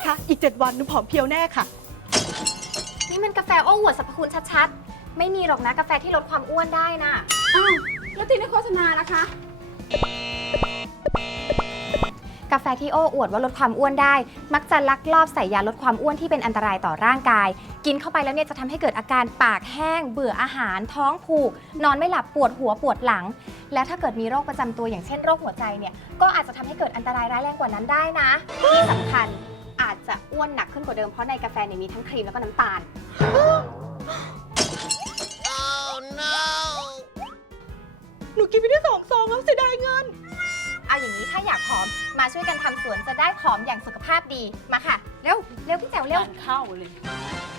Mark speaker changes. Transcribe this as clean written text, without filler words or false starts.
Speaker 1: อีก7 วันหนูผอมเพรียวแน่ค่ะ
Speaker 2: นี่มันกาแฟโอ้อวดสรรพคุณชัดๆ ไม่มีหรอกนะกาแฟที่ลดความอ้วนได้น่ะ
Speaker 3: อ้าวแล้วที่ในโฆษณาล่ะคะ
Speaker 2: กาแฟที่โอ้อวดว่าลดความอ้วนได้ มักจะลักลอบใส่ยาลดความอ้วนที่เป็นอันตรายต่อร่างกาย กินเข้าไปแล้วเนี่ยจะทำให้เกิดอาการปากแห้ง เบื่ออาหาร ท้องผูก นอนไม่หลับปวดหัวปวดหลัง และถ้าเกิดมีโรคประจำตัวอย่างเช่นโรคหัวใจเนี่ย ก็อาจจะทำให้เกิดอันตรายร้ายแรงกว่านั้นได้นะ ที่สำคัญอาจจะอ้วนหนักขึ้นกว่าเดิมเพราะในกาแฟเนี่ยมีทั้งครีมแล้วก็น้ำตาล
Speaker 1: หนูกินไปได้2 ซองแล้วเสียดายเงิน
Speaker 2: เอาอย่างนี้ถ้าอยากผอมมาช่วยกันทำสวนจะได้ผอมอย่างสุขภาพดีมาค่ะ เร็วเร็วพี่แจ๋วเร็ว
Speaker 3: เข้าเลย
Speaker 2: ม